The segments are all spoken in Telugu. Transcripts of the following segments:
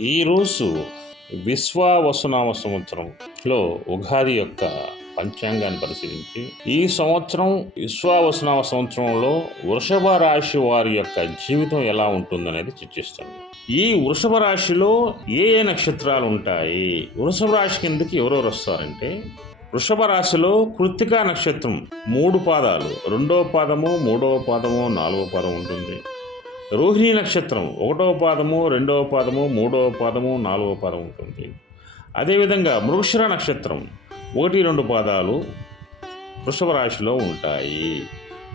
ఈరోజు విశ్వావసునామ సంవత్సరంలో ఉగాది యొక్క పంచాంగాన్ని పరిశీలించి ఈ సంవత్సరం విశ్వావసునామ సంవత్సరంలో వృషభ రాశి వారి యొక్క జీవితం ఎలా ఉంటుందనేది చర్చిస్తాను. ఈ వృషభ రాశిలో ఏ ఏ నక్షత్రాలు ఉంటాయి? వృషభ రాశి కిందకి ఎవరెవరు వస్తారంటే వృషభ రాశిలో కృత్తికా నక్షత్రం మూడు పాదాలు. రెండవ పాదము మూడవ పాదము నాలుగవ పాదం ఉంటుంది. రోహిణి నక్షత్రం ఒకటవ పాదము రెండవ పాదము మూడవ పాదము నాలుగవ పాదం ఉంటుంది. అదేవిధంగా మృగశిర నక్షత్రం ఒకటి రెండు పాదాలు వృషభ రాశిలో ఉంటాయి.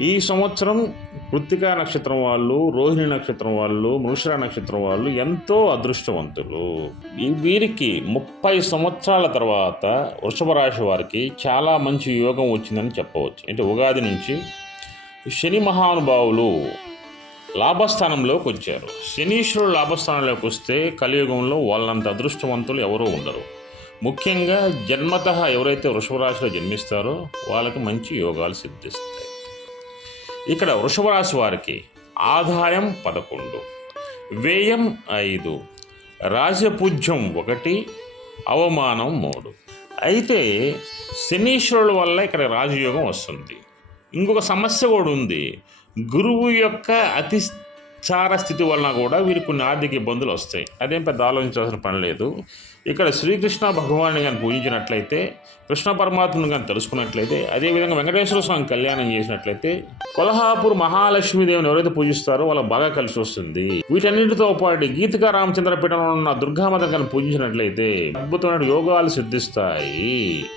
ఈ సంవత్సరం కృత్తికా నక్షత్రం వాళ్ళు రోహిణి నక్షత్రం వాళ్ళు మృషిర నక్షత్రం వాళ్ళు ఎంతో అదృష్టవంతులు. వీరికి ముప్పై సంవత్సరాల తర్వాత వృషభ రాశి వారికి చాలా మంచి యోగం వచ్చిందని చెప్పవచ్చు. అంటే ఉగాది నుంచి శని మహానుభావులు లాభస్థానంలోకి వచ్చారు శనీశ్వరుడు లాభస్థానంలోకి వస్తే కలియుగంలో వాళ్ళంత అదృష్టవంతులు ఎవరూ ఉండరు. ముఖ్యంగా జన్మత ఎవరైతే వృషభరాశిలో జన్మిస్తారో వాళ్ళకి మంచి యోగాలు సిద్ధిస్తాయి. ఇక్కడ వృషభరాశి వారికి ఆదాయం పదకొండు వ్యయం ఐదు రాజపూజ్యం ఒకటి అవమానం మూడు. అయితే శనీశ్వరుల వల్ల ఇక్కడ రాజయోగం వస్తుంది. ఇంకొక సమస్య కూడా ఉంది. గురువు యొక్క అతిచార స్థితి వలన కూడా వీరికి కొన్ని ఆర్థిక ఇబ్బందులు వస్తాయి. అదేం పెద్ద ఆలోచించాల్సిన పని లేదు. ఇక్కడ శ్రీకృష్ణ భగవాన్ని కానీ పూజించినట్లయితే కృష్ణ పరమాత్మను కానీ తెలుసుకున్నట్లయితే అదేవిధంగా వెంకటేశ్వర స్వామి కళ్యాణం చేసినట్లయితే కొల్హాపూర్ మహాలక్ష్మీదేవిని ఎవరైతే పూజిస్తారో వాళ్ళకి బాగా కలిసి వస్తుంది. వీటన్నిటితో పాటు గీతికా రామచంద్రపీఠంలో ఉన్న దుర్గామాత కానీ పూజించినట్లయితే అద్భుతమైన యోగాలు సిద్ధిస్తాయి.